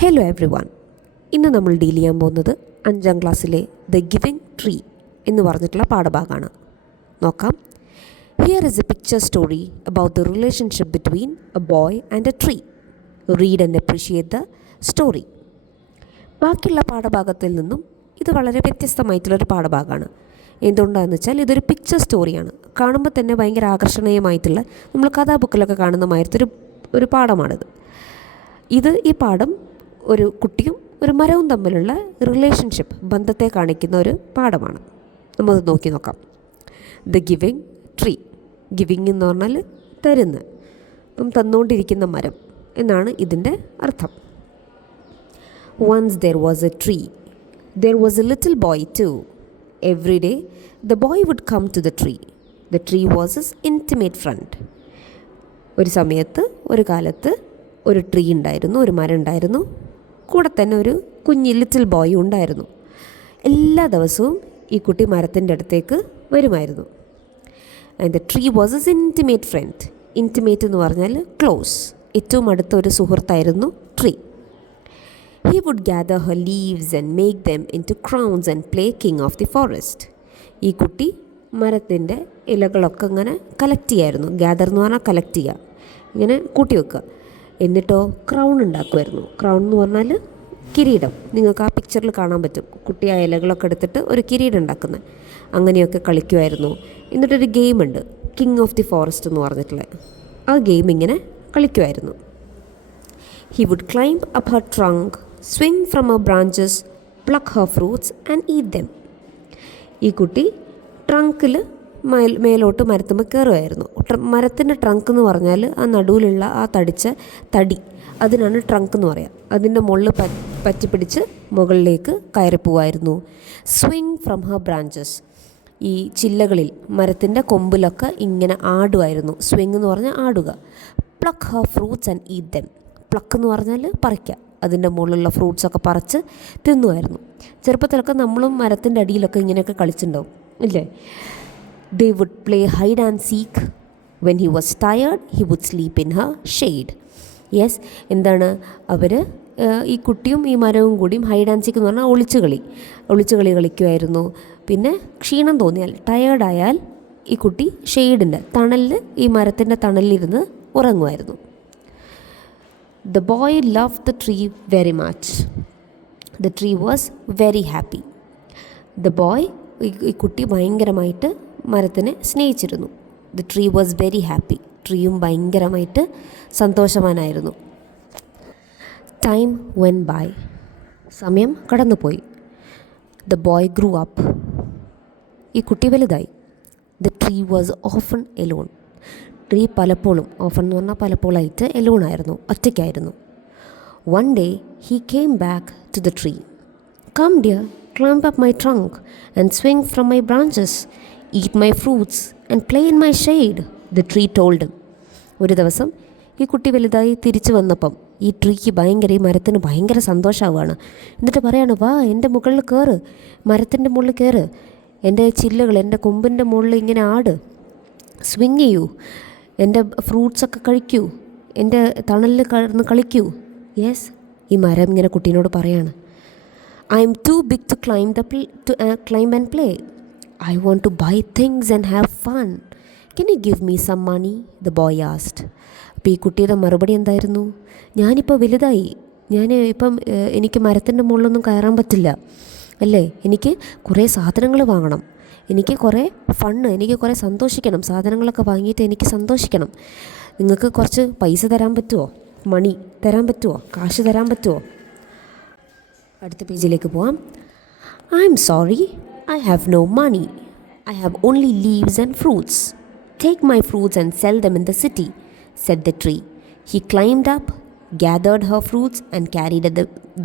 Hello every one. ഇന്ന് നമ്മൾ deal ചെയ്യാൻ പോകുന്നത് 5ാം ക്ലാസ്സിലെ ദ ഗിവിങ് ട്രീ എന്ന് പറഞ്ഞിട്ടുള്ള പാഠഭാഗമാണ്. നോക്കാം. Here is A picture story about the relationship between A boy and A tree. Read and appreciate the story. ബാക്കിയുള്ള പാഠഭാഗത്തിൽ നിന്നും ഇത് വളരെ വ്യത്യസ്തമായിട്ടുള്ളൊരു പാഠഭാഗമാണ്. എന്തുകൊണ്ടാണെന്ന് വെച്ചാൽ ഇതൊരു പിക്ചർ സ്റ്റോറിയാണ്. കാണുമ്പോൾ തന്നെ ഭയങ്കര ആകർഷണീയമായിട്ടുള്ള നമ്മൾ കഥാബുക്കിലൊക്കെ കാണുന്ന മാതിരത്തെ ഒരു പാഠമാണിത്. ഈ പാഠം ഒരു കുട്ടിയും ഒരു മരവും തമ്മിലുള്ള റിലേഷൻഷിപ്പ്, ബന്ധത്തെ കാണിക്കുന്ന ഒരു പാഠമാണ്. നമ്മളത് നോക്കാം. The giving tree. ഗിവിങ് എന്ന് പറഞ്ഞാൽ തരുന്ന, അപ്പം തന്നുകൊണ്ടിരിക്കുന്ന മരം എന്നാണ് ഇതിൻ്റെ അർത്ഥം. Once there was a tree. There was a little boy too. Every day the boy would come to the tree. The tree was his intimate friend. ഒരു സമയത്ത്, ഒരു കാലത്ത് ഒരു ട്രീ ഉണ്ടായിരുന്നു, ഒരു മരം ഉണ്ടായിരുന്നു. കൂടെ തന്നെ ഒരു കുഞ്ഞ് ലിറ്റിൽ ബോയും ഉണ്ടായിരുന്നു. എല്ലാ ദിവസവും ഈ കുട്ടി മരത്തിൻ്റെ അടുത്തേക്ക് വരുമായിരുന്നു. And the tree was his intimate friend. Intimate എന്ന് പറഞ്ഞാൽ ക്ലോസ്, ഏറ്റവും അടുത്ത ഒരു സുഹൃത്തായിരുന്നു tree. He would gather her leaves and make them into crowns and play king of the forest. ഈ കുട്ടി മരത്തിൻ്റെ ഇലകളൊക്കെ ഇങ്ങനെ കളക്ട് ചെയ്യായിരുന്നു. ഗ്യാദർ എന്ന് പറഞ്ഞാൽ കളക്ട് ചെയ്യുക, ഇങ്ങനെ കൂട്ടി വെക്കുക. എന്നിട്ടോ ക്രൗൺ ഉണ്ടാക്കുമായിരുന്നു. ക്രൗൺ എന്ന് പറഞ്ഞാൽ കിരീടം. നിങ്ങൾക്ക് ആ പിക്ചറിൽ കാണാൻ പറ്റും. കുട്ടി ആ ഇലകളൊക്കെ എടുത്തിട്ട് ഒരു കിരീടം ഉണ്ടാക്കുന്നത്. അങ്ങനെയൊക്കെ കളിക്കുമായിരുന്നു. എന്നിട്ടൊരു ഗെയിമുണ്ട്, കിങ് ഓഫ് ദി ഫോറസ്റ്റ് എന്ന് പറഞ്ഞിട്ടുള്ള ആ ഗെയിം ഇങ്ങനെ കളിക്കുമായിരുന്നു. He would climb up her trunk, swing from her branches, pluck her fruits and eat them. ഈ കുട്ടി ട്രങ്കിൽ മേലോട്ട് മരത്തുമ്പോൾ കയറുമായിരുന്നു. മരത്തിൻ്റെ ട്രങ്ക് എന്ന് പറഞ്ഞാൽ ആ നടുവിലുള്ള ആ തടിച്ച തടി, അതിനാണ് ട്രങ്ക് എന്ന് പറയുക. അതിൻ്റെ മുകളിൽ പറ്റിപ്പിടിച്ച് മുകളിലേക്ക് കയറിപ്പോവായിരുന്നു. Swing from her branches. ഈ ചില്ലകളിൽ മരത്തിൻ്റെ കൊമ്പിലൊക്കെ ഇങ്ങനെ ആടുമായിരുന്നു. സ്വിങ് എന്ന് പറഞ്ഞാൽ ആടുക. Pluck her fruits and eat them. Pluck എന്ന് പറഞ്ഞാൽ പറിക്കുക. അതിൻ്റെ മുകളിലുള്ള ഫ്രൂട്ട്സൊക്കെ പറിച്ച് തിന്നുമായിരുന്നു. ചെറുപ്പത്തിലൊക്കെ നമ്മളും മരത്തിൻ്റെ അടിയിലൊക്കെ ഇങ്ങനെയൊക്കെ കളിച്ചിട്ടുണ്ടാവും ഇല്ലേ? They would play hide and seek. When he was tired, he would sleep in her shade. Yes, എന്താണ് അവർ, ഈ കുട്ടിയും ഈ മരവും കൂടിയും ഹൈഡ് ആൻഡ് സീക്ക് എന്ന് പറഞ്ഞാൽ ഒളിച്ചുകളി കളിക്കുമായിരുന്നു. പിന്നെ ക്ഷീണം തോന്നിയാൽ, ടയേർഡായാൽ ഈ കുട്ടി ഷെയ്ഡിൻ്റെ തണലിൽ, ഈ മരത്തിൻ്റെ തണലിലിരുന്ന് ഉറങ്ങുമായിരുന്നു. The boy loved the tree very much. The tree was very happy. The boy, ഈ കുട്ടി ഭയങ്കരമായിട്ട് മരത്തിനെ സ്നേഹിച്ചിരുന്നു. The tree was very happy. ട്രീയും ഭയങ്കരമായിട്ട് സന്തോഷവാനായിരുന്നു. Time went by. സമയം കടന്നുപോയി. The boy grew up. ഈ കുട്ടി വലുതായി. The tree was often alone. Tree പലപ്പോഴും, ഓഫൺ എന്ന് പറഞ്ഞാൽ പലപ്പോഴായിട്ട് എലോൺ ആയിരുന്നു, ഒറ്റയ്ക്കായിരുന്നു. One day he came back to the tree. Come dear, climb up my trunk and swing from my branches, eat my fruits and play in my shade, the tree told him. ഒരു ദിവസം ഈ കുട്ടി വലുതായി തിരിച്ചു വന്നപ്പം ഈ ട്രീക്ക് ഈ മരത്തിന് ഭയങ്കര സന്തോഷമാവുകയാണ്. എന്നിട്ട് പറയാണ്, വാ എൻ്റെ മുകളിൽ കയറ്, മരത്തിൻ്റെ മുകളിൽ കയറ്, എൻ്റെ ചില്ലകൾ, എൻ്റെ കൊമ്പിൻ്റെ മുകളിൽ ഇങ്ങനെ ആട്, സ്വിങ് ചെയ്യൂ, എൻ്റെ ഫ്രൂട്ട്സൊക്കെ കഴിക്കൂ, എൻ്റെ തണലിൽ കടന്ന് കളിക്കൂ. യെസ്, ഈ മരം ഇങ്ങനെ കുട്ടീനോട് പറയാണ്. I am too big to climb and play. I want to buy things and have fun. Can you give me some money? The boy asked. അപ്പോൾ ഈ കുട്ടിയുടെ മറുപടി എന്തായിരുന്നു? ഞാനിപ്പോൾ വലുതായി, എനിക്ക് മരത്തിൻ്റെ മുകളിലൊന്നും കയറാൻ പറ്റില്ല അല്ലേ, എനിക്ക് കുറേ സാധനങ്ങൾ വാങ്ങണം, എനിക്ക് കുറേ ഫണ്ണ്, എനിക്ക് കുറേ സന്തോഷിക്കണം, സാധനങ്ങളൊക്കെ വാങ്ങിയിട്ട് എനിക്ക് സന്തോഷിക്കണം. നിങ്ങൾക്ക് കുറച്ച് പൈസ തരാൻ പറ്റുമോ? മണി തരാൻ പറ്റുമോ? കാശ് തരാൻ പറ്റുമോ? അടുത്ത പേജിലേക്ക് പോവാം. I'm sorry, I have no money. I have only leaves and fruits. Take my fruits and sell them in the city, said the tree. He climbed up, gathered her fruits and carried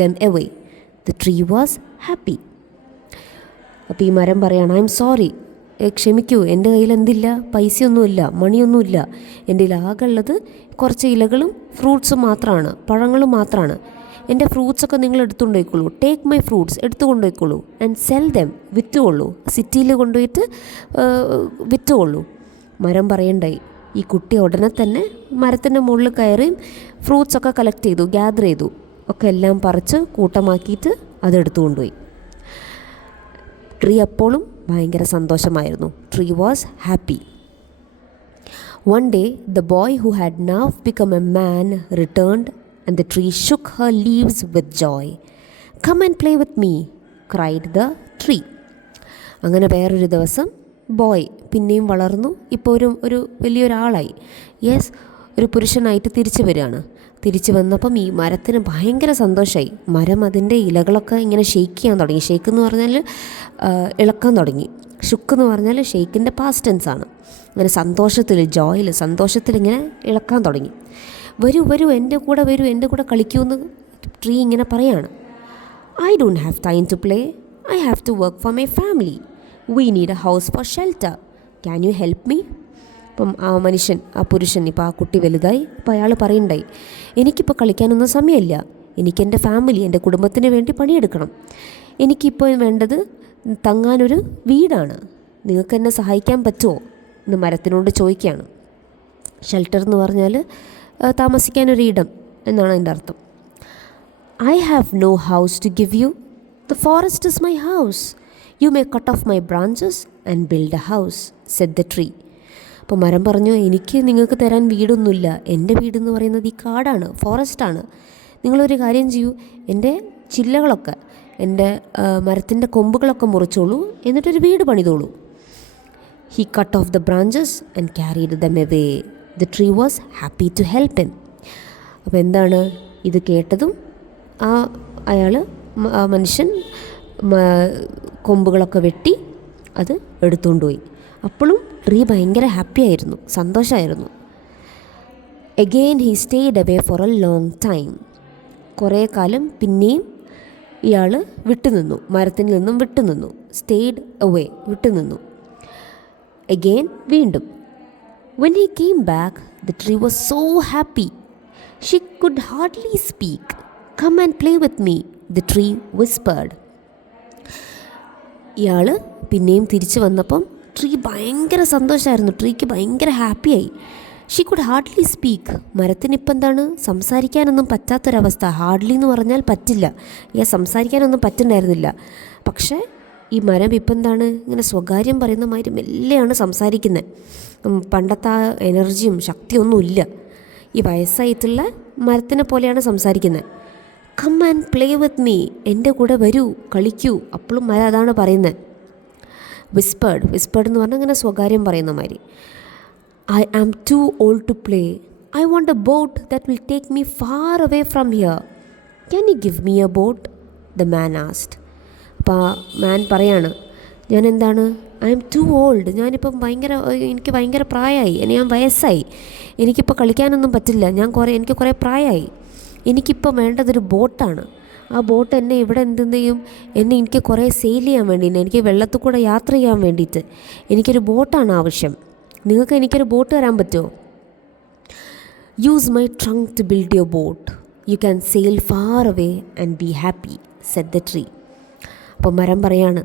them away. The tree was happy. അപ്പോൾ ഈ മരം പറയാണ്, I am sorry, ക്ഷമിക്കൂ, എൻ്റെ കയ്യിൽ എന്തില്ല, പൈസയൊന്നുമില്ല, മണിയൊന്നുമില്ല. എൻ്റെ കയ്യിൽ ആകെ ഉള്ളത് കുറച്ച് ഇലകളും ഫ്രൂട്ട്സും മാത്രമാണ്, പഴങ്ങളും മാത്രമാണ്. എൻ്റെ ഫ്രൂട്ട്സൊക്കെ നിങ്ങൾ എടുത്തുകൊണ്ടുപോയിക്കോളൂ. ടേക്ക് മൈ ഫ്രൂട്ട്സ്, എടുത്തുകൊണ്ടുപോയിക്കോളൂ. ആൻഡ് സെൽ ദം, വിറ്റുകൊള്ളൂ, സിറ്റിയിൽ കൊണ്ടുപോയിട്ട് വിറ്റുകൊള്ളൂ. മരം പറയണ്ടായി. ഈ കുട്ടി ഉടനെ തന്നെ മരത്തിൻ്റെ മുകളിൽ കയറി ഫ്രൂട്ട്സൊക്കെ കളക്ട് ചെയ്തു, ഗ്യാദർ ചെയ്തു. ഒക്കെ എല്ലാം പറിച്ച് കൂട്ടമാക്കിയിട്ട് അതെടുത്തു കൊണ്ടുപോയി. ട്രീ അപ്പോഴും ഭയങ്കര സന്തോഷമായിരുന്നു. Tree was happy. One day, the boy who had now become a man returned, and the tree shook her leaves with joy. "Come and play with me," cried the tree. അങ്ങനെ വേറൊരു ദിവസം boy പിന്നെയും വളർന്നു, ഇപ്പോൾ ഒരു വലിയൊരാളായി. ഒരു പുരുഷനായിട്ട് തിരിച്ചു വരികയാണ്. തിരിച്ചു വന്നപ്പം ഈ മരത്തിന് ഭയങ്കര സന്തോഷമായി. മരം അതിൻ്റെ ഇലകളൊക്കെ ഇങ്ങനെ ഷെയ്ക്ക് ചെയ്യാൻ തുടങ്ങി. ഷെയ്ക്ക് എന്ന് പറഞ്ഞാൽ ഇളക്കാൻ തുടങ്ങി. ഷുക്ക് എന്ന് പറഞ്ഞാൽ ഷെയ്ക്കിൻ്റെ പാസ്റ്റ് ടെൻസാണ്. അങ്ങനെ സന്തോഷത്തിൽ ഇങ്ങനെ ഇളക്കാൻ തുടങ്ങി. വരൂ എൻ്റെ കൂടെ കളിക്കൂന്ന് ട്രീ ഇങ്ങനെ പറയാണ്. "I don't have time to play. I have to work for my family. We need a house for shelter. Can you help me?" അപ്പം ആ പുരുഷൻ ഇപ്പോൾ ആ കുട്ടി വലുതായി. അപ്പോൾ അയാൾ പറയുണ്ടായി, "എനിക്കിപ്പോൾ കളിക്കാനൊന്നും സമയമില്ല. എനിക്കെൻ്റെ ഫാമിലി, എൻ്റെ കുടുംബത്തിന് വേണ്ടി പണിയെടുക്കണം. എനിക്കിപ്പോൾ വേണ്ടത് തങ്ങാനൊരു വീടാണ്. നിങ്ങൾക്ക് എന്നെ സഹായിക്കാൻ പറ്റുമോ?" എന്ന് മരത്തിനോട് ചോദിക്കുകയാണ്. ഷെൽട്ടർ എന്ന് പറഞ്ഞാൽ താമസിക്കാനൊരു ഇടം എന്നാണ് അതിൻ്റെ അർത്ഥം. "I have no house to give you. The forest is my house. You may cut off my branches and build a house," said the tree. അപ്പോൾ മരം പറഞ്ഞു, "എനിക്ക് നിങ്ങൾക്ക് തരാൻ വീടൊന്നുമില്ല. എൻ്റെ വീടെന്ന് പറയുന്നത് ഈ കാടാണ്, ഫോറസ്റ്റാണ്. നിങ്ങളൊരു കാര്യം ചെയ്യൂ, എൻ്റെ ചില്ലകളൊക്കെ, എൻ്റെ മരത്തിൻ്റെ കൊമ്പുകളൊക്കെ മുറിച്ചോളൂ, എന്നിട്ടൊരു വീട് പണിതോളൂ." He cut off the branches and carried them away. The tree was happy to help him. അപ്പോൾ എന്താണ് ഇത് കേട്ടതും മനുഷ്യൻ കൊമ്പുകളൊക്കെ വെട്ടി അത് എടുത്തുകൊണ്ടുപോയി. അപ്പോഴും ട്രീ ഭയങ്കര ഹാപ്പി ആയിരുന്നു, സന്തോഷമായിരുന്നു. Again he stayed away for a long time. കുറേ കാലം പിന്നെയും ഇയാൾ മരത്തിൽ നിന്നും വിട്ടുനിന്നു. സ്റ്റേഡ് അവേ, വിട്ടുനിന്നു. Again, വീണ്ടും. When he came back, the tree was so happy. She could hardly speak. "Come and play with me," the tree whispered. ഇയാൾ പിന്നെയും തിരിച്ചു വന്നപ്പം ട്രീ ഭയങ്കര സന്തോഷമായിരുന്നു. ട്രീക്ക് ഭയങ്കര ഹാപ്പിയായി. She could hardly speak. മരത്തിനിപ്പം എന്താണ്, സംസാരിക്കാനൊന്നും പറ്റാത്തൊരവസ്ഥ. ഹാർഡ്ലി എന്ന് പറഞ്ഞാൽ പറ്റില്ല. സംസാരിക്കാനൊന്നും പറ്റുന്നുണ്ടായിരുന്നില്ല. പക്ഷേ ഈ മരം ഇപ്പം എന്താണ്, ഇങ്ങനെ സ്വകാര്യം പറയുന്ന മാതിരി മെല്ലെയാണ് സംസാരിക്കുന്നത്. പണ്ടത്തെ ആ എനർജിയും ശക്തിയൊന്നുമില്ല. ഈ വയസ്സായിട്ടുള്ള മരത്തിനെ പോലെയാണ് സംസാരിക്കുന്നത്. "Come and play with me," എൻ്റെ കൂടെ വരൂ, കളിക്കൂ. അപ്പോഴും മരം അതാണ് പറയുന്നത്. വിസ്പേർഡ് എന്ന് പറഞ്ഞാൽ ഇങ്ങനെ സ്വകാര്യം പറയുന്ന മാതിരി. "I am too old to play. I want a boat that will take me far away from here. Can you give me a boat?" the man asked. അപ്പോൾ ആ മാൻ പറയാണ്, "ഞാൻ എന്താണ്, ഐ എം ടു ഓൾഡ്. ഞാനിപ്പം എനിക്ക് ഭയങ്കര പ്രായമായി. ഞാൻ വയസ്സായി. എനിക്കിപ്പോൾ കളിക്കാനൊന്നും പറ്റില്ല. എനിക്ക് കുറേ പ്രായമായി. എനിക്കിപ്പോൾ വേണ്ടതൊരു ബോട്ടാണ്. ആ ബോട്ട് എന്നെ ഇവിടെ എനിക്ക് കുറേ സെയിൽ ചെയ്യാൻ വേണ്ടിയിട്ട്, എനിക്ക് വെള്ളത്തിൽ കൂടെ യാത്ര ചെയ്യാൻ വേണ്ടിയിട്ട് എനിക്കൊരു ബോട്ടാണ് ആവശ്യം. നിങ്ങൾക്ക് എനിക്കൊരു ബോട്ട് തരാൻ പറ്റുമോ?" "Use my trunk to build your boat. You can sail far away and be happy," said the tree. അപ്പോൾ മരം പറയാണ്,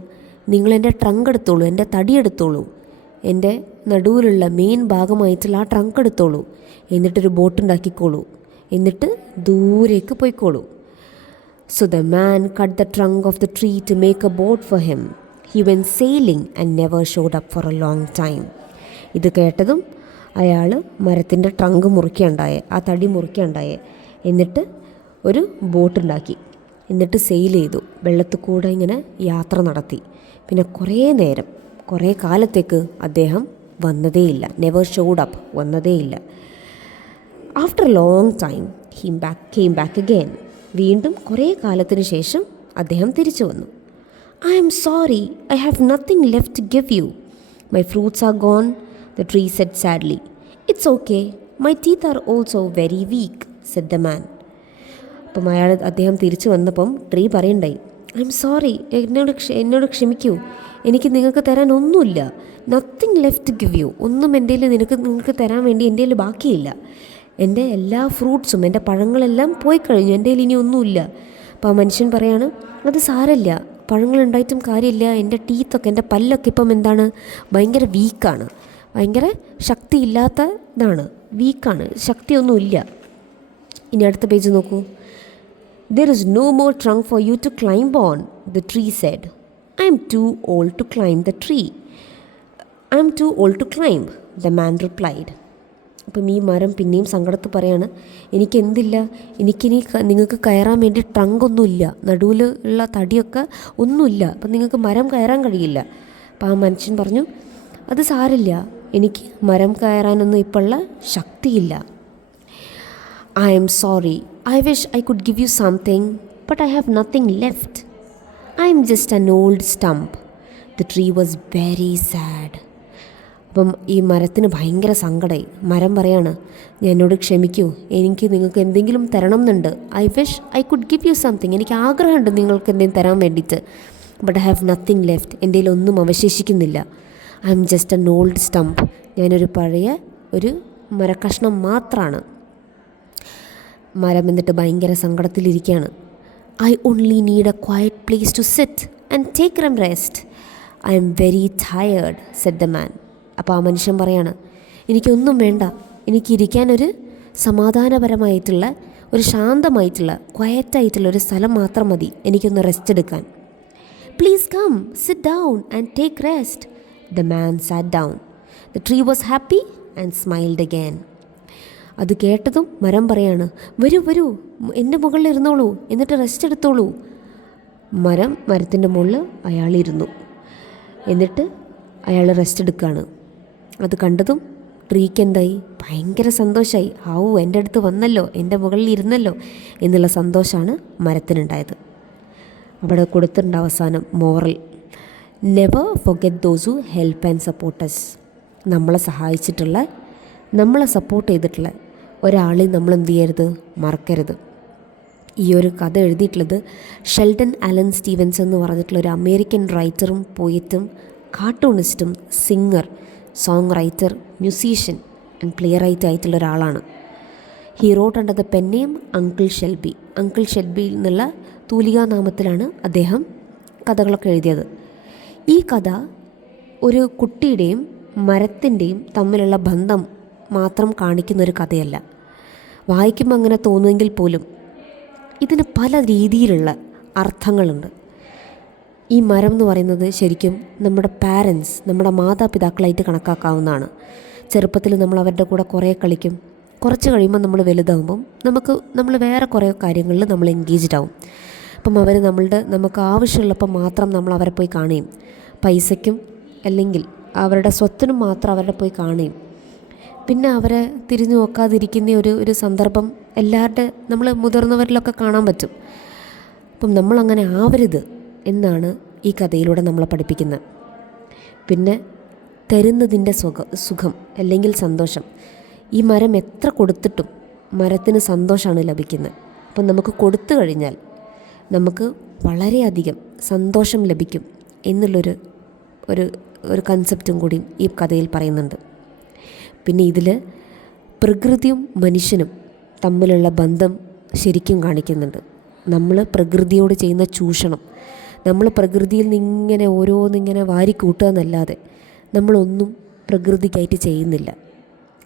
"നിങ്ങളെൻ്റെ ട്രങ്ക് എടുത്തോളൂ, എൻ്റെ തടി എടുത്തോളൂ, എൻ്റെ നടുവിലുള്ള മെയിൻ ഭാഗമായിട്ടുള്ള ആ ട്രങ്ക് എടുത്തോളൂ, എന്നിട്ടൊരു ബോട്ട് ഉണ്ടാക്കിക്കോളൂ, എന്നിട്ട് ദൂരേക്ക് പോയിക്കോളൂ." So the man cut the trunk of the tree to make a boat for him. He went sailing and never showed up for a long time. ഇത് കേട്ടതും അയാൾ മരത്തിൻ്റെ ട്രങ്ക് മുറിക്കുകയുണ്ടായേ, ആ തടി മുറിക്കുകയുണ്ടായേ. എന്നിട്ട് ഒരു ബോട്ടുണ്ടാക്കി. എന്നിട്ട് സെയിൽ ചെയ്തു. വെള്ളത്തിൽ കൂടെ ഇങ്ങനെ യാത്ര നടത്തി. പിന്നെ കുറേ കാലത്തേക്ക് അദ്ദേഹം വന്നതേയില്ല. നെവർ ഷോഡ് അപ്പ്, വന്നതേയില്ല. After a long time he came back again. വീണ്ടും കുറേ കാലത്തിന് ശേഷം അദ്ദേഹം തിരിച്ചു വന്നു. "I am sorry, I have nothing left to give you. My fruits are gone," the tree said sadly. "It's okay, my teeth are also very weak," said the man. അപ്പം അദ്ദേഹം തിരിച്ചു വന്നപ്പം ട്രീ പറയണ്ടായി, "ഐ എം സോറി, എന്നോട് ക്ഷമിക്കൂ. എനിക്ക് നിങ്ങൾക്ക് തരാൻ ഒന്നുമില്ല. Nothing left to give you. ഒന്നും നിങ്ങൾക്ക് തരാൻ വേണ്ടി എൻ്റെ കയ്യിൽ ബാക്കിയില്ല. എൻ്റെ എല്ലാ ഫ്രൂട്ട്സും, എൻ്റെ പഴങ്ങളെല്ലാം പോയി കഴിഞ്ഞു. എൻ്റെ കയ്യിൽ ഇനി ഒന്നുമില്ല." അപ്പോൾ ആ മനുഷ്യൻ പറയാണ്, "അത് സാരമില്ല, പഴങ്ങളുണ്ടായിട്ടും കാര്യമില്ല. എൻ്റെ ടീത്തൊക്കെ, എൻ്റെ പല്ലൊക്കെ ഇപ്പം എന്താണ്, ഭയങ്കര വീക്കാണ്. ഭയങ്കര ശക്തിയില്ലാത്ത വീക്കാണ്, ശക്തിയൊന്നുമില്ല." ഇനി അടുത്ത പേജ് നോക്കൂ. "There is no more trunk for you to climb on," the tree said. "I am too old to climb the tree." "I am too old to climb," the man replied. അപ്പം ഈ മരം പിന്നെയും സങ്കടത്തിൽ പറയാണ്, എനിക്കെന്തില്ല, എനിക്കിനി നിങ്ങൾക്ക് കയറാൻ വേണ്ടി ട്രങ്കൊന്നുമില്ല, നടുവിൽ ഉള്ള തടിയൊക്കെ ഒന്നുമില്ല, അപ്പം നിങ്ങൾക്ക് മരം കയറാൻ കഴിയില്ല. അപ്പം ആ മനുഷ്യൻ പറഞ്ഞു, അത് സാരില്ല, എനിക്ക് മരം കയറാനൊന്നും ഇപ്പോഴുള്ള ശക്തിയില്ല. "I am sorry. I wish I could give you something, but I have nothing left. I am just an old stump." The tree was very sad. അപ്പം ഈ മരത്തിന് ഭയങ്കര സങ്കടമായി. മരം പറയാണ്, എന്നോട് ക്ഷമിക്കൂ, എനിക്ക് നിങ്ങൾക്ക് എന്തെങ്കിലും തരണം എന്നുണ്ട്. "I wish I could give you something." എനിക്ക് ആഗ്രഹമുണ്ട് നിങ്ങൾക്ക് എന്തെങ്കിലും തരാൻ വേണ്ടിയിട്ട്. "But I have nothing left." എൻ്റെ കയ്യിലൊന്നും അവശേഷിക്കുന്നില്ല. "I am just an old stump." ഞാനൊരു പഴയ ഒരു മരക്കഷ്ണം മാത്രമാണ്. മരം എന്നിട്ട് ഭയങ്കര സങ്കടത്തിലിരിക്കുകയാണ്. "I only need a quiet place to sit and take some rest. I am very tired," said the man. അപ്പോൾ ആ മനുഷ്യൻ പറയാണ്, എനിക്കൊന്നും വേണ്ട, എനിക്കിരിക്കാനൊരു സമാധാനപരമായിട്ടുള്ള ഒരു ശാന്തമായിട്ടുള്ള ക്വയറ്റായിട്ടുള്ള ഒരു സ്ഥലം മാത്രം മതി, എനിക്കൊന്ന് റെസ്റ്റ് എടുക്കാൻ. "Please come, sit down and take rest." The man sat down. The tree was happy and smiled again. അത് കേട്ടതും മരം പറയാണ്, വരൂ വരൂ, എൻ്റെ മുകളിൽ ഇരുന്നോളൂ, എന്നിട്ട് റെസ്റ്റ് എടുത്തോളൂ. മരത്തിൻ്റെ മുകളിൽ അയാളിരുന്നു. എന്നിട്ട് അയാൾ റെസ്റ്റ് എടുക്കുകയാണ്. അത് കണ്ടതും ട്രീക്ക് എന്തായി, ഭയങ്കര സന്തോഷമായി. എൻ്റെ അടുത്ത് വന്നല്ലോ, എൻ്റെ മുകളിൽ ഇരുന്നല്ലോ എന്നുള്ള സന്തോഷമാണ് മരത്തിനുണ്ടായത്. അവിടെ കൊടുത്തിട്ടുണ്ട് അവസാനം moral: never forget those who help and support us. നമ്മളെ സഹായിച്ചിട്ടുള്ള, നമ്മളെ സപ്പോർട്ട് ചെയ്തിട്ടുള്ള ഒരാളെയും നമ്മൾ എന്ത് ചെയ്യരുത്, മറക്കരുത്. ഈ ഒരു കഥ എഴുതിയിട്ടുള്ളത് ഷെൽഡൻ അലൻ സ്റ്റീവൻസ് എന്ന് പറഞ്ഞിട്ടുള്ള ഒരു അമേരിക്കൻ റൈറ്ററും പോയറ്റും കാർട്ടൂണിസ്റ്റും singer, song writer, musician and play writer ആയിട്ടുള്ള ഒരാളാണ്. He wrote under the pen name Uncle Shelby. Uncle Shelby എന്നുള്ള തൂലികാനാമത്തിലാണ് അദ്ദേഹം കഥകളൊക്കെ എഴുതിയത്. ഈ കഥ ഒരു കുട്ടിയുടെയും മരത്തിൻ്റെയും തമ്മിലുള്ള ബന്ധം മാത്രം കാണിക്കുന്നൊരു കഥയല്ല. വായിക്കുമ്പോൾ അങ്ങനെ തോന്നുമെങ്കിൽ പോലും ഇതിന് പല രീതിയിലുള്ള അർത്ഥങ്ങളുണ്ട്. ഈ മരം എന്ന് പറയുന്നത് ശരിക്കും നമ്മുടെ പാരൻസ്, നമ്മുടെ മാതാപിതാക്കളായിട്ട് കണക്കാക്കാവുന്നതാണ്. ചെറുപ്പത്തിൽ നമ്മൾ അവരുടെ കൂടെ കുറേ കളിക്കും. കുറച്ച് കഴിയുമ്പോൾ നമ്മൾ വലുതാകുമ്പം നമ്മൾ വേറെ കുറേ കാര്യങ്ങളിൽ നമ്മൾ എൻഗേജ്ഡ് ആവും. അപ്പം അവർ നമുക്ക് ആവശ്യമുള്ളപ്പോൾ മാത്രം നമ്മൾ അവരെ പോയി കാണുകയും, പൈസയ്ക്കും അല്ലെങ്കിൽ അവരുടെ സ്വത്തിനും മാത്രം അവരെ പോയി കാണുകയും, പിന്നെ അവരെ തിരിഞ്ഞു നോക്കാതിരിക്കുന്ന ഒരു സന്ദർഭം നമ്മൾ മുതിർന്നവരിലൊക്കെ കാണാൻ പറ്റും. അപ്പം നമ്മളങ്ങനെ ആവരുത് എന്നാണ് ഈ കഥയിലൂടെ നമ്മളെ പഠിപ്പിക്കുന്നത്. പിന്നെ തരുന്നതിൻ്റെ സുഖം അല്ലെങ്കിൽ സന്തോഷം. ഈ മരം എത്ര കൊടുത്തിട്ടും മരത്തിന് സന്തോഷമാണ് ലഭിക്കുന്നത്. അപ്പം നമുക്ക് കൊടുത്തു കഴിഞ്ഞാൽ നമുക്ക് വളരെയധികം സന്തോഷം ലഭിക്കും എന്നുള്ളൊരു ഒരു കൺസെപ്റ്റും കൂടി ഈ കഥയിൽ പറയുന്നുണ്ട്. പിന്നെ ഇതിൽ പ്രകൃതിയും മനുഷ്യനും തമ്മിലുള്ള ബന്ധം ശരിക്കും കാണിക്കുന്നുണ്ട്. നമ്മൾ പ്രകൃതിയോട് ചെയ്യുന്ന ചൂഷണം, നമ്മൾ പ്രകൃതിയിൽ നിന്നിങ്ങനെ ഓരോന്നിങ്ങനെ വാരിക്കൂട്ടുക എന്നല്ലാതെ നമ്മളൊന്നും പ്രകൃതിക്കായിട്ട് ചെയ്യുന്നില്ല.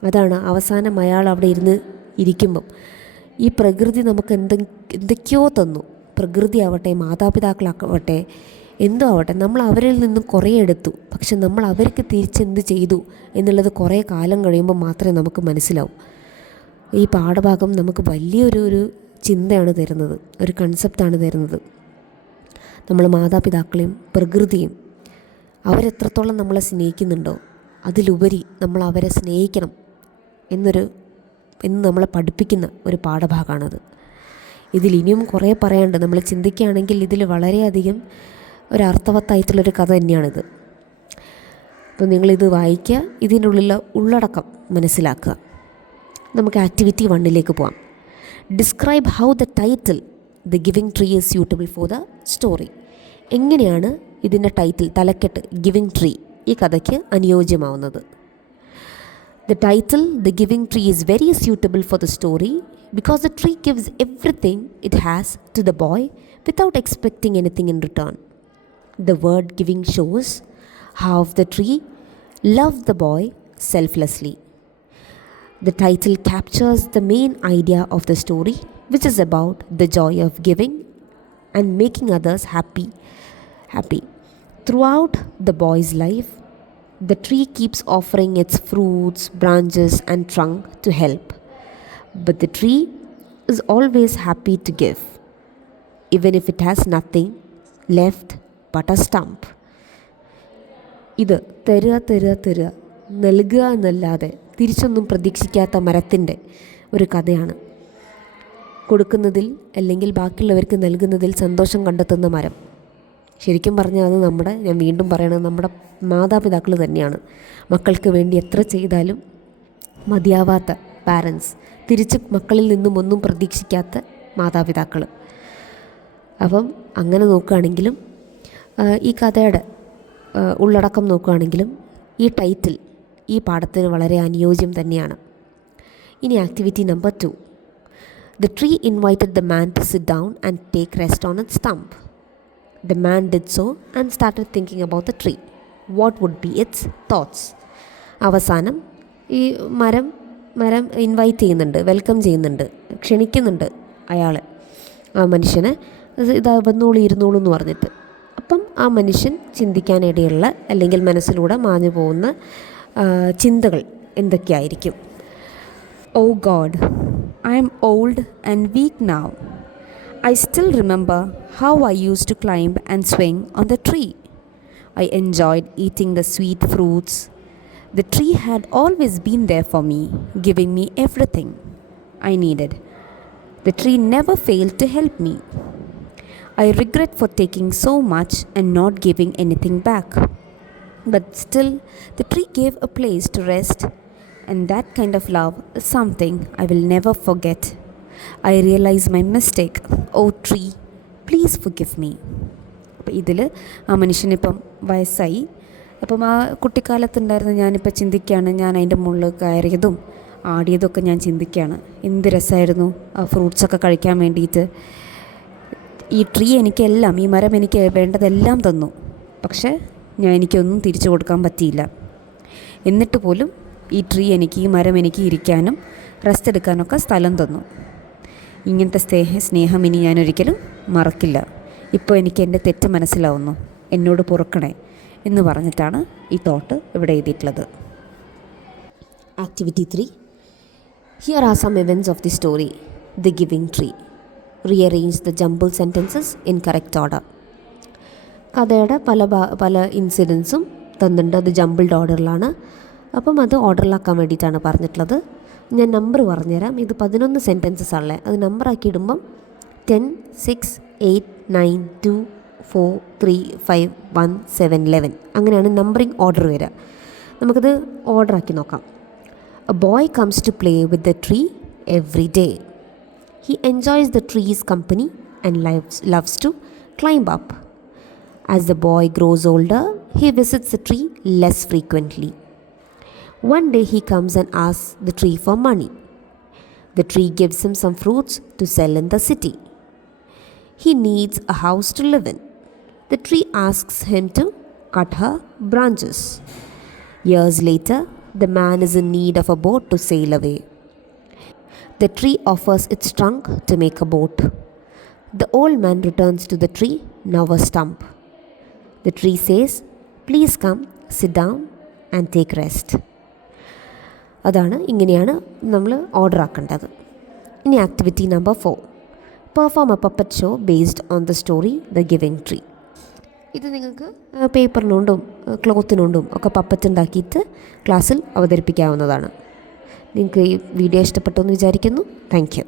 അതാണ് അവസാനം അയാൾ അവിടെ ഇരിക്കുമ്പം ഈ പ്രകൃതി നമുക്ക് എന്തൊക്കെയോ തന്നു. പ്രകൃതി ആവട്ടെ, മാതാപിതാക്കളാവട്ടെ, എന്തോ ആവട്ടെ, നമ്മൾ അവരിൽ നിന്നും കുറേ എടുത്തു. പക്ഷെ നമ്മൾ അവർക്ക് തിരിച്ചെന്ത് ചെയ്തു എന്നുള്ളത് കുറേ കാലം കഴിയുമ്പോൾ മാത്രമേ നമുക്ക് മനസ്സിലാവൂ. ഈ പാഠഭാഗം നമുക്ക് വലിയൊരു ചിന്തയാണ് തരുന്നത്, ഒരു കൺസെപ്റ്റാണ് തരുന്നത്. നമ്മൾ മാതാപിതാക്കളെയും പ്രകൃതിയും അവരെത്രത്തോളം നമ്മളെ സ്നേഹിക്കുന്നുണ്ടോ അതിലുപരി നമ്മൾ അവരെ സ്നേഹിക്കണം എന്ന് നമ്മളെ പഠിപ്പിക്കുന്ന ഒരു പാഠഭാഗമാണത്. ഇതിലിനിയും കുറേ പറയാനുണ്ട്. നമ്മൾ ചിന്തിക്കുകയാണെങ്കിൽ ഇതിൽ വളരെയധികം ഒരർത്ഥവത്തായിട്ടുള്ളൊരു കഥ തന്നെയാണിത്. അപ്പോൾ നിങ്ങളിത് വായിക്കുക, ഇതിൻ്റെ ഉള്ളിലുള്ള ഉള്ളടക്കം മനസ്സിലാക്കുക. നമുക്ക് ആക്ടിവിറ്റി 1ലേക്ക് പോകാം. Describe how the title the giving tree is suitable for the story. എങ്ങനെയാണ് ഇതിൻ്റെ ടൈറ്റിൽ, തലക്കെട്ട് ഗിവിങ് ട്രീ, ഈ കഥയ്ക്ക് അനുയോജ്യമാവുന്നത്? The title, The Giving Tree, is very suitable for the story because the tree gives everything it has to the boy without expecting anything in return. The word giving shows how the tree loved the boy selflessly. The title captures the main idea of the story which is about the joy of giving and making others happy. Throughout the boy's life, the tree keeps offering its fruits, branches, and trunk to help. But the tree is always happy to give, even if it has nothing left but a stump. ഇത് തരിക നൽകുക എന്നല്ലാതെ തിരിച്ചൊന്നും പ്രതീക്ഷിക്കാത്ത മരത്തിൻ്റെ ഒരു കഥയാണ്. കൊടുക്കുന്നതിൽ അല്ലെങ്കിൽ ബാക്കിയുള്ളവർക്ക് നൽകുന്നതിൽ സന്തോഷം കണ്ടെത്തുന്ന മരം. ശരിക്കും പറഞ്ഞാൽ അത് ഞാൻ വീണ്ടും പറയണത് നമ്മുടെ മാതാപിതാക്കൾ തന്നെയാണ്. മക്കൾക്ക് വേണ്ടി എത്ര ചെയ്താലും മതിയാവാത്ത പാരൻസ്, തിരിച്ച് മക്കളിൽ നിന്നും ഒന്നും പ്രതീക്ഷിക്കാത്ത മാതാപിതാക്കൾ. അപ്പം അങ്ങനെ നോക്കുകയാണെങ്കിലും ഈ കഥയുടെ ഉള്ളടക്കം നോക്കുകയാണെങ്കിലും ഈ ടൈറ്റിൽ ഈ പാഠത്തിന് വളരെ അനുയോജ്യം തന്നെയാണ്. ഇനി activity number 2. The tree invited the man to sit down and take rest on its stump. The man did so and started thinking about the tree. What would be its thoughts? അവസാനം ഈ മരം invite ചെയ്യുന്നുണ്ട്, welcome ചെയ്യുന്നുണ്ട്, ക്ഷണിക്കുന്നുണ്ട് അയാളെ, ആ മനുഷ്യനെ ഇതാ വന്നോളൂ ഇരുന്നോളൂ എന്ന് പറഞ്ഞിട്ട്. അപ്പം ആ മനുഷ്യൻ ചിന്തിക്കാനിടയുള്ള അല്ലെങ്കിൽ മനസ്സിലൂടെ മാഞ്ഞു പോകുന്ന ചിന്തകൾ എന്തൊക്കെയായിരിക്കും? Oh God, I am old and weak now. I still remember how I used to climb and swing on the tree. I enjoyed eating the sweet fruits. The tree had always been there for me, giving me everything I needed. The tree never failed to help me. I regret for taking so much and not giving anything back. But still, the tree gave a place to rest, and that kind of love is something I will never forget. I realize my mistake. Oh tree, please forgive me. അപ്പം ഇതിൽ ആ മനുഷ്യനിപ്പം വയസ്സായി. അപ്പം ആ കുട്ടിക്കാലത്തുണ്ടായിരുന്ന ഞാനിപ്പോൾ ചിന്തിക്കുകയാണ്, ഞാൻ അതിൻ്റെ മുകളിൽ കയറിയതും ആടിയതൊക്കെ ഞാൻ ചിന്തിക്കുകയാണ്. എന്ത് രസമായിരുന്നു ആ ഫ്രൂട്ട്സൊക്കെ കഴിക്കാൻ വേണ്ടിയിട്ട്. ഈ ട്രീ എനിക്കെല്ലാം, ഈ മരം എനിക്ക് വേണ്ടതെല്ലാം തന്നു. പക്ഷേ എനിക്കൊന്നും തിരിച്ചു കൊടുക്കാൻ പറ്റിയില്ല. എന്നിട്ട് പോലും ഈ ട്രീ ഈ മരം എനിക്ക് ഇരിക്കാനും റെസ്റ്റ് എടുക്കാനൊക്കെ സ്ഥലം തന്നു. ഇങ്ങനത്തെ സ്നേഹം ഇനി ഞാനൊരിക്കലും മറക്കില്ല. ഇപ്പോൾ എനിക്ക് എൻ്റെ തെറ്റ് മനസ്സിലാവുന്നു, എന്നോട് പൊറുക്കണേ എന്ന് പറഞ്ഞിട്ടാണ് ഈ തോട്ട് ഇവിടെ എഴുതിയിട്ടുള്ളത്. Activity 3. Here are some events of the story, The Giving Tree. Rearrange the jumbled sentences in correct order. കഥയുടെ പല ഇൻസിഡൻസും തന്നിട്ടുണ്ട്, അത് ജംബിൾഡ് ഓർഡറിലാണ്. അപ്പം അത് ഓർഡറിലാക്കാൻ വേണ്ടിയിട്ടാണ് പറഞ്ഞിട്ടുള്ളത്. ഞാൻ നമ്പർ പറഞ്ഞുതരാം. ഇത് 11 സെൻറ്റൻസസ് ആണല്ലേ, അത് നമ്പറാക്കി ഇടുമ്പം 10, 6, 8, 9, 2, 4, 3, 5, 1, 7, 11 അങ്ങനെയാണ് നമ്പറിങ് ഓർഡർ വരിക. നമുക്കത് ഓർഡറാക്കി നോക്കാം. A boy comes to play with the tree every day. He enjoys the tree's company and loves to climb up. As the boy grows older, he visits the tree less frequently. One day he comes and asks the tree for money. The tree gives him some fruits to sell in the city. He needs a house to live in. The tree asks him to cut her branches. Years later, the man is in need of a boat to sail away. The tree offers its trunk to make a boat. The old man returns to the tree, now a stump. The tree says, "Please come, sit down and take rest." ഇങ്ങനെയാണ് നമ്മൾ order ആക്കേണ്ടത്. ഇനി activity number 4. Perform A puppet show based on the story the giving tree. ഇത് നിങ്ങൾക്ക് പേപ്പറിനോണ്ടും ക്ലോത്തിനോണ്ടും ഒക്കെ puppet ഉണ്ടാക്കിയിട്ട് ക്ലാസ്സിൽ അവതരിപ്പിക്കാവുന്നതാണ്. നിങ്ങൾക്ക് ഈ വീഡിയോ ഇഷ്ടപ്പെട്ടു എന്ന് വിചാരിക്കുന്നു. Thank you.